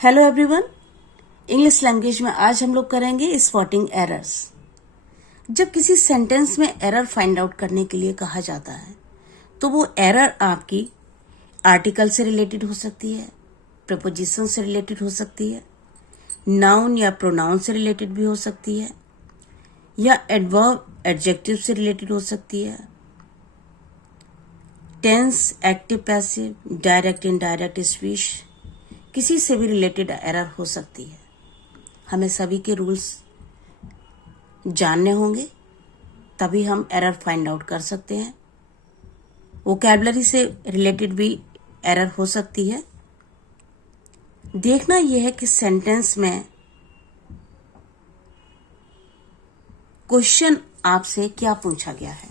Hello everyone, English language में आज हम लोग करेंगे स्पॉटिंग एरर्स। जब किसी सेंटेंस में एरर फाइंड आउट करने के लिए कहा जाता है तो वो एरर आपकी आर्टिकल से रिलेटेड हो सकती है, प्रपोजिशन से रिलेटेड हो सकती है, नाउन या प्रोनाउन से रिलेटेड भी हो सकती है, या एडवर्ब एडजेक्टिव से रिलेटेड हो सकती है, tense, active, passive, direct, indirect speech, किसी से भी रिलेटेड एरर हो सकती है। हमें सभी के रूल्स जानने होंगे, तभी हम एरर फाइंड आउट कर सकते हैं। वोकैबुलरी से रिलेटेड भी एरर हो सकती है। देखना यह है कि सेंटेंस में क्वेश्चन आपसे क्या पूछा गया है।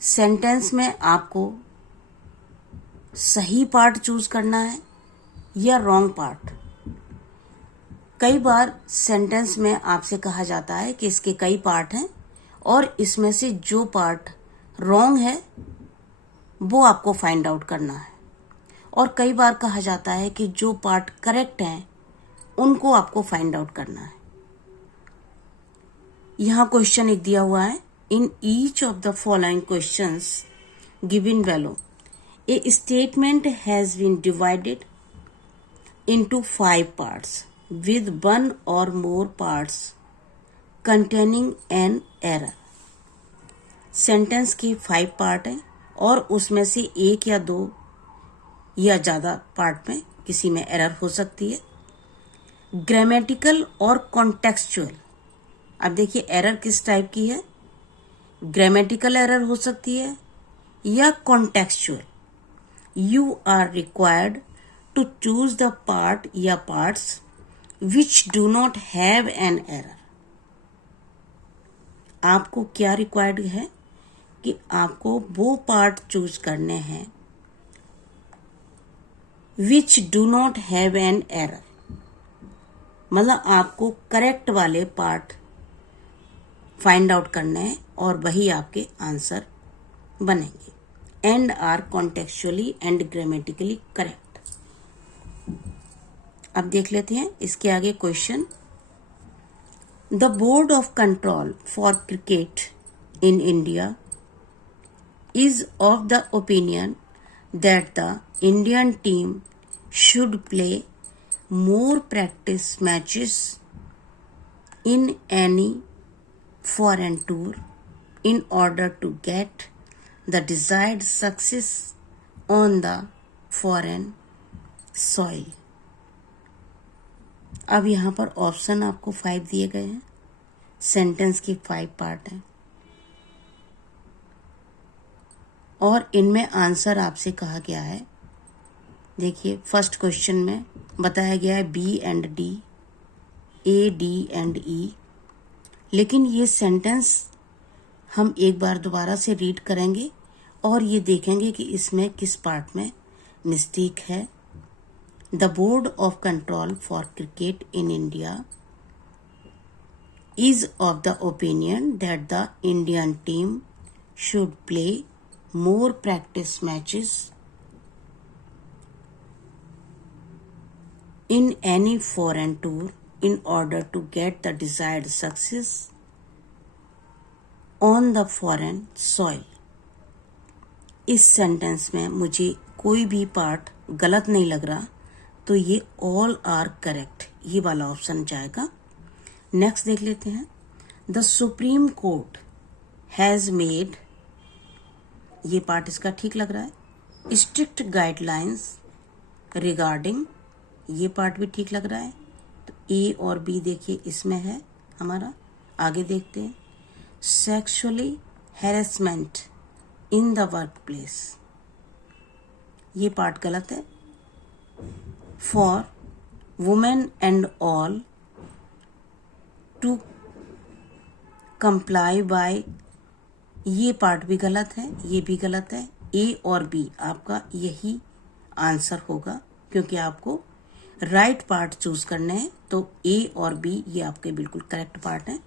सेंटेंस में आपको सही पार्ट चूज करना है या रॉन्ग पार्ट। कई बार सेंटेंस में आपसे कहा जाता है कि इसके कई पार्ट हैं और इसमें से जो पार्ट रॉन्ग है वो आपको फाइंड आउट करना है, और कई बार कहा जाता है कि जो पार्ट करेक्ट हैं उनको आपको फाइंड आउट करना है। यहां क्वेश्चन एक दिया हुआ है, in each of the following questions given below a statement has been divided into 5 parts with one or more parts containing an error। Sentence के 5 पार्ट हैं और उसमें से एक या दो या ज्यादा पार्ट में किसी में एरर हो सकती है। ग्रामेटिकल और कॉन्टेक्सचुअल। अब देखिए एरर किस टाइप की है, ग्रामेटिकल एरर हो सकती है या contextual. You are required to choose the part या parts which do not have an error। आपको क्या रिक्वायर्ड है कि आपको वो पार्ट चूज करने हैं which do not have an error, मतलब आपको करेक्ट वाले पार्ट फाइंड आउट करने हैं और वही आपके आंसर बनेंगे। And are contextually and grammatically correct. अब देख लेते हैं इसके आगे question. The board of control for cricket in India is of the opinion that the Indian team should play more practice matches in any foreign tour in order to get the desired success on the foreign soil। अब यहाँ पर option आपको 5 दिए गए हैं। Sentence की 5 part हैं और इनमें आंसर आपसे कहा गया है। देखिए फर्स्ट क्वेश्चन में बताया गया है B and D, A, D and E. लेकिन ये सेंटेंस हम एक बार दोबारा से रीड करेंगे और ये देखेंगे कि इसमें किस पार्ट में मिस्टेक है। The board of control for cricket in India is of the opinion that the Indian team should play more practice matches in any foreign tour in order to get the desired success on the foreign soil. इस sentence में मुझे कोई भी part गलत नहीं लग रहा, तो ये ऑल आर करेक्ट, ये वाला ऑप्शन जाएगा। नेक्स्ट देख लेते हैं। The supreme court has made, ये पार्ट इसका ठीक लग रहा है। स्ट्रिक्ट गाइडलाइंस रिगार्डिंग, ये पार्ट भी ठीक लग रहा है। तो ए और बी देखिए इसमें है हमारा। आगे देखते हैं। Sexually harassment in the work place, ये पार्ट गलत है। For women and all to comply by, ये पार्ट भी गलत है, ये भी गलत है। ए और बी आपका यही आंसर होगा क्योंकि आपको राइट पार्ट चूज करने हैं। तो ए और बी ये आपके बिल्कुल करेक्ट पार्ट हैं।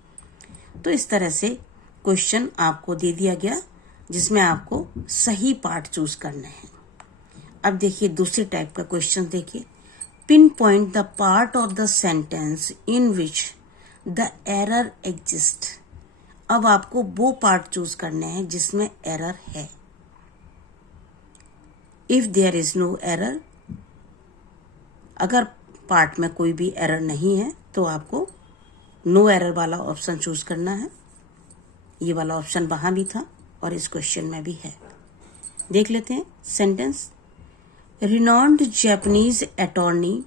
तो इस तरह से क्वेश्चन आपको दे दिया गया जिसमें आपको सही पार्ट चूज करने हैं। अब देखिए दूसरे टाइप का क्वेश्चन देखिए। pinpoint the part of the sentence in which the error exists. अब आपको वो पार्ट चूज करने हैं जिसमें एरर है. If there is no error, अगर पार्ट में कोई भी एरर नहीं है तो आपको नो एरर वाला ऑप्शन चूज करना है. ये वाला ऑप्शन वहां भी था और इस क्वेश्चन में भी है. देख लेते हैं sentence. Renowned Japanese attorney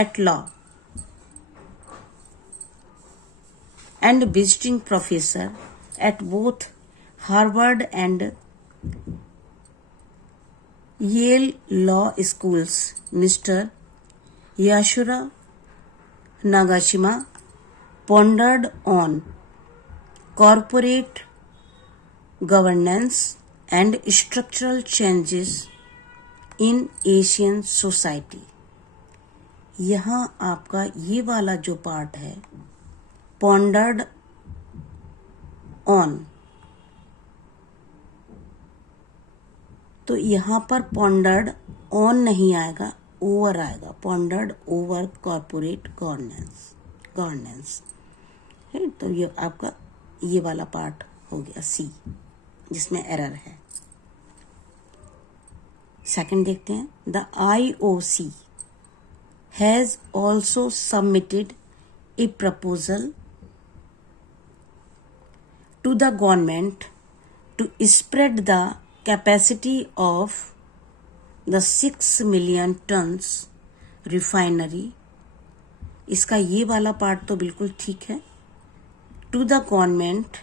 at law and visiting professor at both Harvard and Yale law schools, Mr. Yashura Nagashima, pondered on corporate governance and structural changes in Asian society. यहाँ आपका ये वाला जो पार्ट है पॉन्डर्ड ऑन, तो यहाँ पर pondered on नहीं आएगा, ओवर आएगा. पॉन्डर्ड ओवर कॉर्पोरेट गवर्नेंस है. तो ये आपका ये वाला पार्ट हो गया सी, जिसमें एरर है. सेकंड देखते हैं. The IOC has also submitted a proposal to the government to spread the capacity of the 6 million tons refinery. इसका ये वाला पार्ट तो बिल्कुल ठीक है. To the government,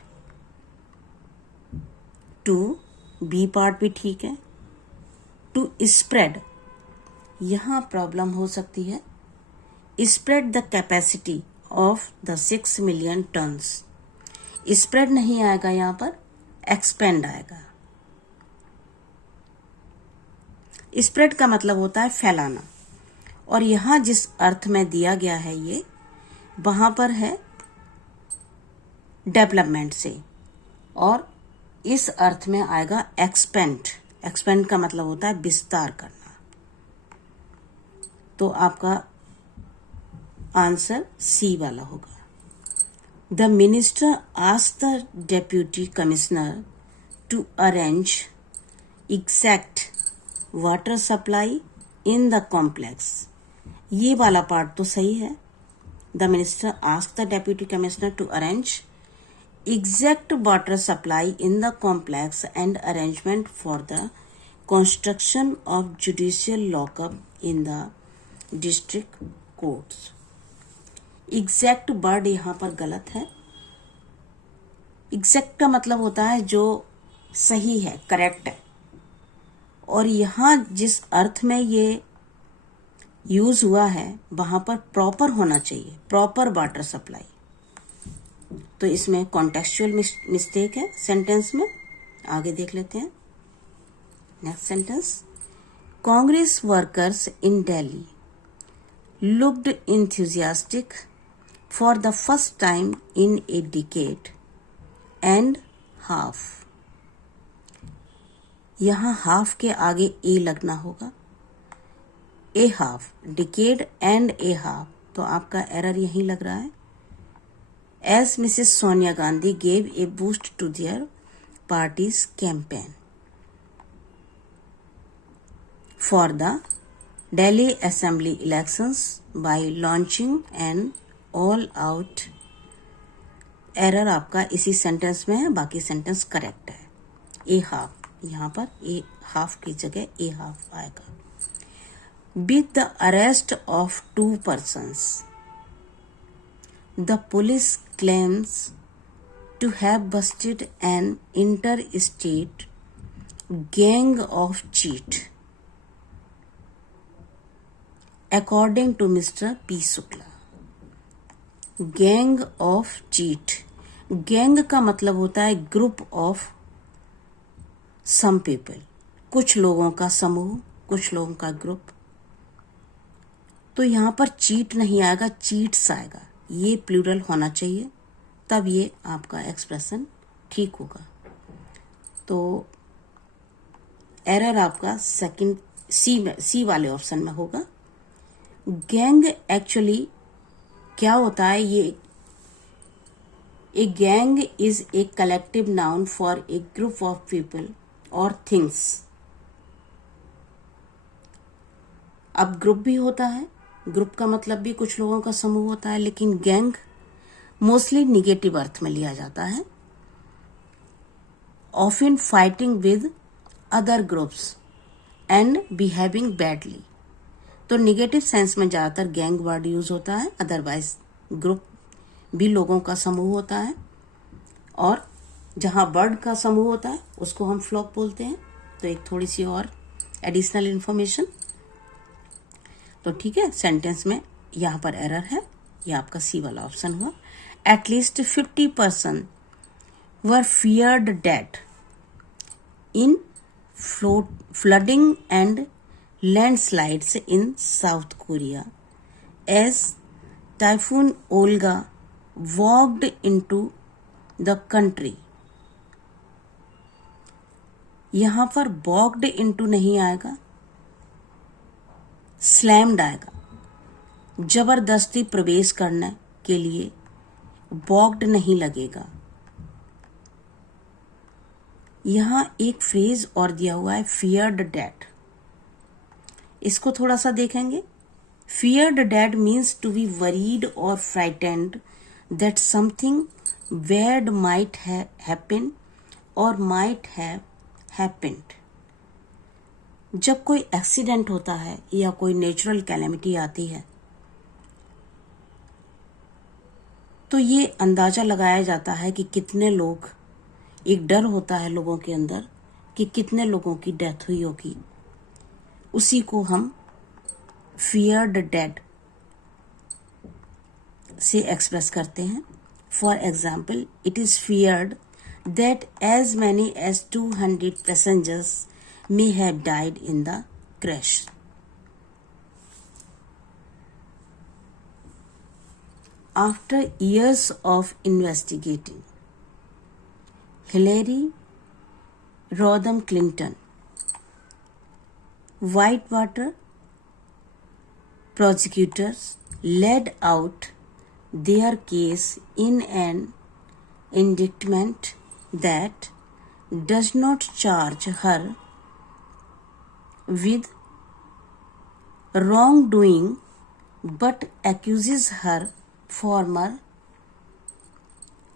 to be part भी ठीक है. टू स्प्रेड, यहां प्रॉब्लम हो सकती है. Spread the capacity of the 6 million turns. Spread नहीं आएगा, यहां पर एक्सपेंड आएगा. स्प्रेड का मतलब होता है फैलाना, और यहां जिस अर्थ में दिया गया है ये वहां पर है डेवलपमेंट से, और इस अर्थ में आएगा एक्सपेंड. एक्सपेंड का मतलब होता है विस्तार करना. तो आपका आंसर सी वाला होगा. The minister asked the deputy commissioner to arrange exact water supply in the complex. ये वाला पार्ट तो सही है. The minister asked the deputy commissioner to arrange exact water supply in the complex and arrangement for the construction of judicial lockup in the district courts. Exact word यहाँ पर गलत है. Exact का मतलब होता है जो सही है, करेक्ट है, और यहाँ जिस अर्थ में ये यूज हुआ है वहां पर प्रॉपर होना चाहिए, प्रॉपर वाटर सप्लाई. तो इसमें कॉन्टेक्चुअल मिस्टेक है सेंटेंस में. आगे देख लेते हैं next sentence. Congress workers in Delhi looked enthusiastic for the first time in a decade and half. यहां हाफ के आगे ए लगना होगा. A half, decade and a half, तो आपका एरर यहीं लग रहा है. As Mrs. Sonia Gandhi gave a boost to their party's campaign for the Delhi Assembly elections by launching an all-out. Error आपका इसी सेंटेंस में है, बाकी सेंटेंस करेक्ट है. ए हाफ, यहाँ पर ए हाफ की जगह ए हाफ आएगा. With the arrest of 2 persons, the police claims to have busted an interstate gang of cheat, according to Mr. P. Shukla. Gang of cheat. Gang का मतलब होता है ग्रुप ऑफ सम पीपल, कुछ लोगों का समूह, कुछ लोगों का ग्रुप. तो यहां पर चीट नहीं आएगा, चीट्स आएगा. ये प्लूरल होना चाहिए, तब ये आपका एक्सप्रेशन ठीक होगा. तो एरर आपका सेकंड सी वाले ऑप्शन में होगा. गैंग एक्चुअली क्या होता है? ये a gang is a collective noun for a group of people और थिंग्स। अब ग्रुप भी होता है, ग्रुप का मतलब भी कुछ लोगों का समूह होता है, लेकिन गैंग मोस्टली निगेटिव अर्थ में लिया जाता है। Often fighting with other groups and behaving badly. तो निगेटिव सेंस में ज्यादातर गैंग वर्ड यूज होता है, अदरवाइज ग्रुप भी लोगों का समूह होता है, और जहां बर्ड का समूह होता है उसको हम फ्लॉक बोलते हैं। तो एक थोड़ी सी और एडिशनल इंफॉर्मेशन। तो ठीक है, सेंटेंस में यहां पर एरर है, ये आपका सी वाला ऑप्शन हुआ। At least 50% were feared dead in flooding and landslides in South Korea as Typhoon Olga walked into the country। यहां पर walked into नहीं आएगा, slammed आएगा। जबरदस्ती प्रवेश करने के लिए walked नहीं लगेगा। यहां एक फ्रेज और दिया हुआ है, feared dead। इसको थोड़ा सा देखेंगे। Feared dead means to be worried or frightened that something bad might happen or might have happened। जब कोई एक्सीडेंट होता है या कोई नेचुरल कैलेमिटी आती है तो ये अंदाजा लगाया जाता है कि कितने लोग, एक डर होता है लोगों के अंदर कि कितने लोगों की डेथ हुई होगी, उसी को हम feared dead से एक्सप्रेस करते हैं। For example, it is feared that as many as 200 passengers may have died in the crash। After years of investigating, Hillary Rodham Clinton, Whitewater prosecutors laid out their case in an indictment that does not charge her with wrongdoing but accuses her former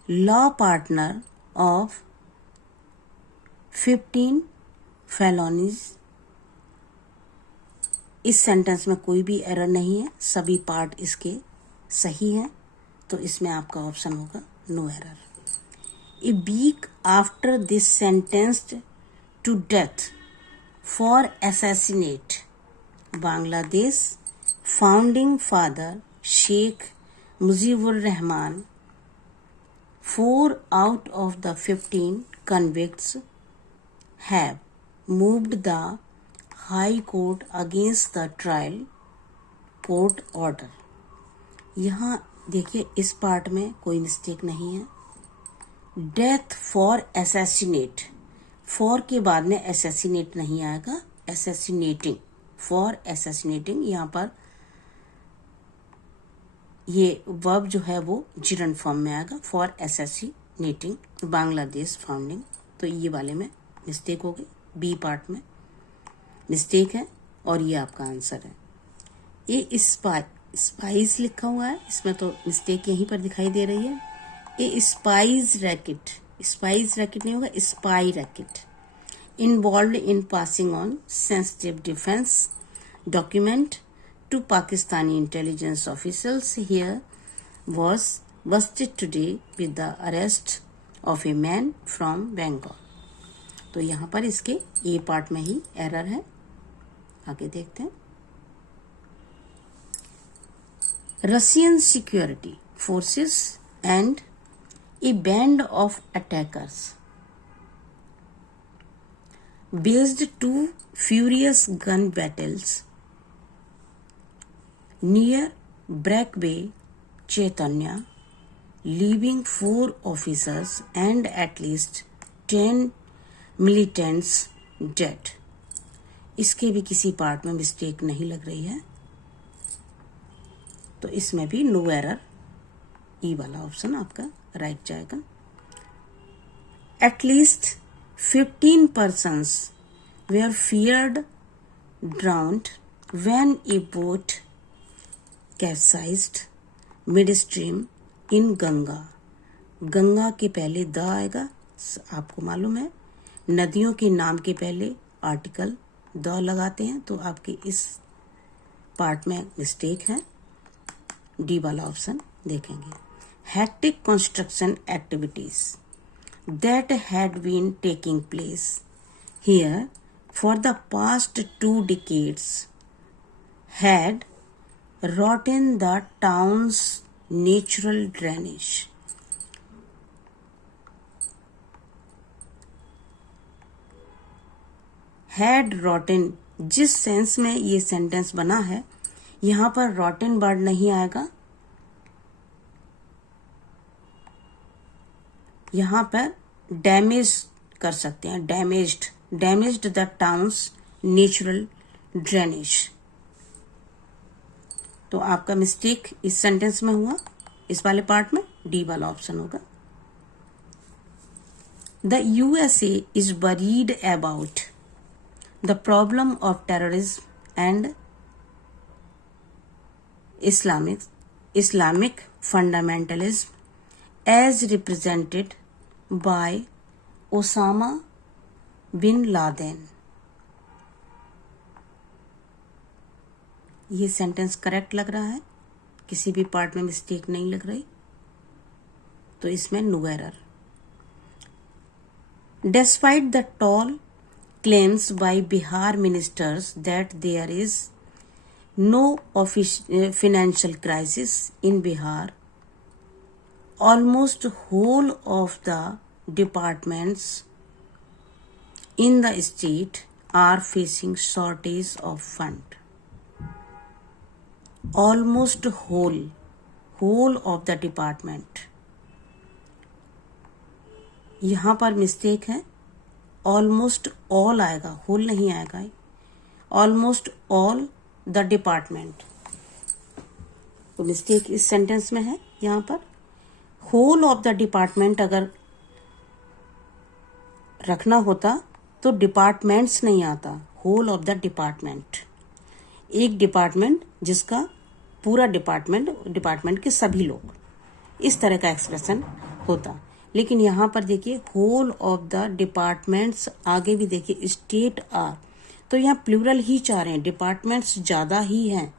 law partner of 15 felonies। इस sentence में कोई भी error नहीं है, सभी part इसके सही हैं, तो इसमें आपका ऑप्शन होगा no error. A week after this sentenced to death for assassinate Bangladesh founding father Sheikh Mujibur Rahman, 4 out of the 15 convicts have moved the High Court against the trial court order। यहाँ देखिए, इस पार्ट में कोई मिस्टेक नहीं है। डेथ फॉर असैसिनेट, फॉर के बाद में असैसिनेट नहीं आएगा, असैसिनेटिंग, फॉर असैसिनेटिंग। यहाँ पर ये वर्ब जो है वो जिरन फॉर्म में आएगा, फॉर असैसिनेटिंग बांग्लादेश फाउंडिंग। तो ये वाले में मिस्टेक हो गई, बी पार्ट में मिस्टेक है, और ये आपका आंसर है। ये स्पाइस लिखा हुआ है, इसमें तो मिस्टेक यहीं पर दिखाई दे रही है। ये स्पाइस रैकेट, स्पाइस रैकेट नहीं होगा, spy racket, involve in passing on sensitive defence document to Pakistani intelligence officials here was busted today with the arrest of a man from Bengal। तो यहाँ पर इसके ए पार्ट में ही एरर है, आगे देखते हैं। Russian security forces and a band of attackers waged 2 furious gun battles near Brackway, Chaitanya, leaving 4 officers and at least 10 militants dead। इसके भी किसी पार्ट में मिस्टेक नहीं लग रही है। तो इसमें भी नो एरर, ई वाला ऑप्शन आपका राइट जाएगा। At least 15 persons were feared drowned when a boat capsized midstream in Ganga. Ganga के पहले द आएगा, आपको मालूम है नदियों के नाम के पहले आर्टिकल द लगाते हैं, तो आपके इस पार्ट में मिस्टेक है, डी वाला ऑप्शन देखेंगे। hectic construction activities that had been taking place here for the past 2 decades had rotten the town's natural drainage. Had rotten, जिस सेंस में ये सेंटेंस बना है, यहां पर rotten वर्ड नहीं आएगा, यहां पर डैमेज कर सकते हैं, damaged the towns natural drainage. तो आपका मिस्टेक इस सेंटेंस में हुआ, इस वाले पार्ट में डी वाला ऑप्शन होगा। The USA is worried about the problem of terrorism and Islamic fundamentalism as represented by Osama bin Laden. ये सेंटेंस करेक्ट लग रहा है, किसी भी पार्ट में मिस्टेक नहीं लग रही, तो इसमें no error. Despite the tall claims by Bihar ministers that there is no financial crisis in Bihar, almost whole of the departments in the state are facing shortage of fund. Almost whole of the department, यहाँ पर mistake है, almost all आएगा, whole नहीं आएगा, almost all the department. तो mistake इस sentence में है, यहां पर होल ऑफ द डिपार्टमेंट अगर रखना होता तो डिपार्टमेंट्स नहीं आता, होल ऑफ द डिपार्टमेंट, एक डिपार्टमेंट जिसका पूरा डिपार्टमेंट के सभी लोग, इस तरह का एक्सप्रेशन होता। लेकिन यहाँ पर देखिए होल ऑफ द डिपार्टमेंट्स, आगे भी देखिए स्टेट आर, तो यहाँ प्लूरल ही चाह रहे हैं, डिपार्टमेंट्स ज्यादा ही हैं,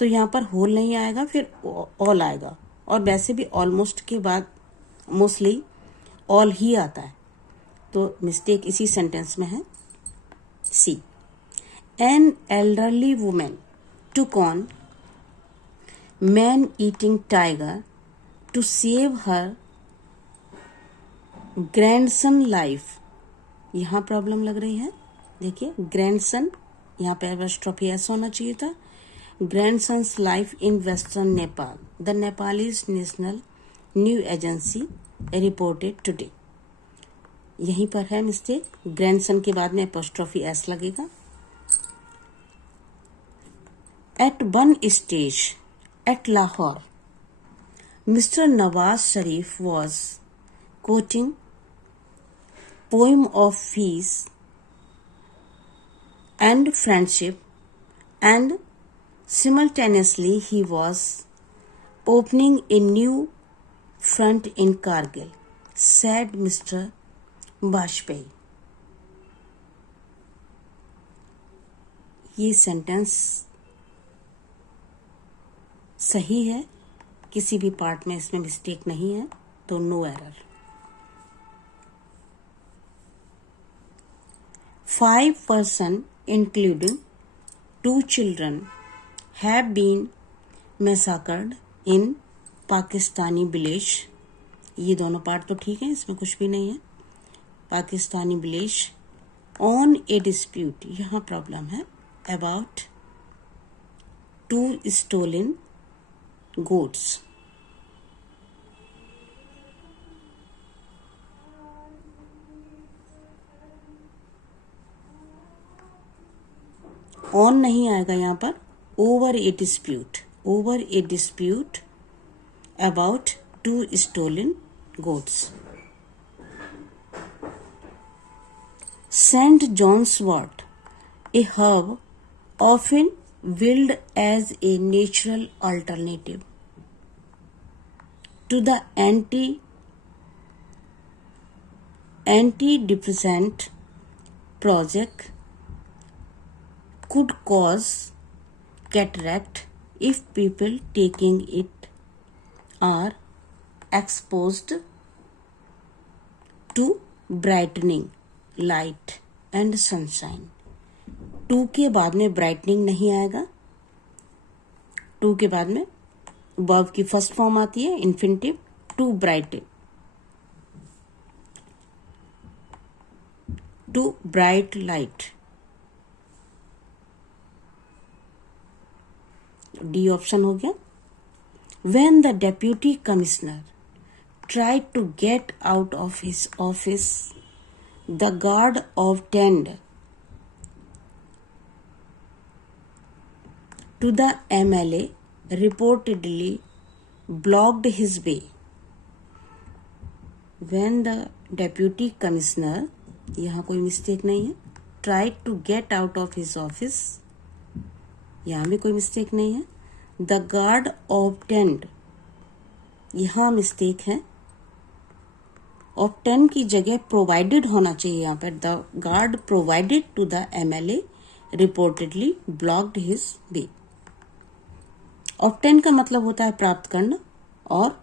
तो यहाँ पर होल नहीं आएगा, फिर ऑल आएगा। और वैसे भी ऑलमोस्ट के बाद मोस्टली ऑल ही आता है, तो मिस्टेक इसी सेंटेंस में है, C. An elderly women took on man eating tiger to save her grandson life. यहाँ प्रॉब्लम लग रही है, देखिए ग्रैंडसन, यहाँ पे एपॉस्ट्रोफी एस होना चाहिए था। Grandson's life in western Nepal, the Nepalese national news agency reported today. यहीं पर है मिस्टेक, ग्रैंडसन के बाद में एपॉस्ट्रोफी एस लगेगा। At one stage at Lahore, mister Nawaz Sharif was quoting poem of peace and friendship, and simultaneously he was opening a new front in Kargil, said Mr. Bajpayee. ये sentence सही है, किसी भी पार्ट में इसमें मिस्टेक नहीं है, तो no error. 5 persons, including 2 children, have been massacred in Pakistani village। ये दोनों पार्ट तो ठीक है, इसमें कुछ भी नहीं है। Pakistani village on A dispute, यहाँ प्रॉब्लम है, अबाउट 2 stolen goats। ऑन नहीं आएगा यहाँ पर, over A dispute, over a dispute about 2 stolen goats. St. John's wort, a herb often willed as a natural alternative to the antidepressant project, could cause cataract if people taking it are exposed to brightening light and sunshine. 2 के बाद में brightening नहीं आएगा. 2 के बाद में verb की first form आती है infinitive, to brighten, to bright light. D option हो गया. When the deputy commissioner tried to get out of his office, the guard obtained to the MLA reportedly blocked his way. When the deputy commissioner, यहाँ कोई mistake नहीं है, tried to get out of his office, यहाँ भी कोई mistake नहीं है. The guard obtained, यहाँ मिस्टेक है. obtain की जगह provided होना चाहिए यहाँ पर. The guard provided to the MLA reportedly blocked his way. obtain का मतलब होता है प्राप्त करना और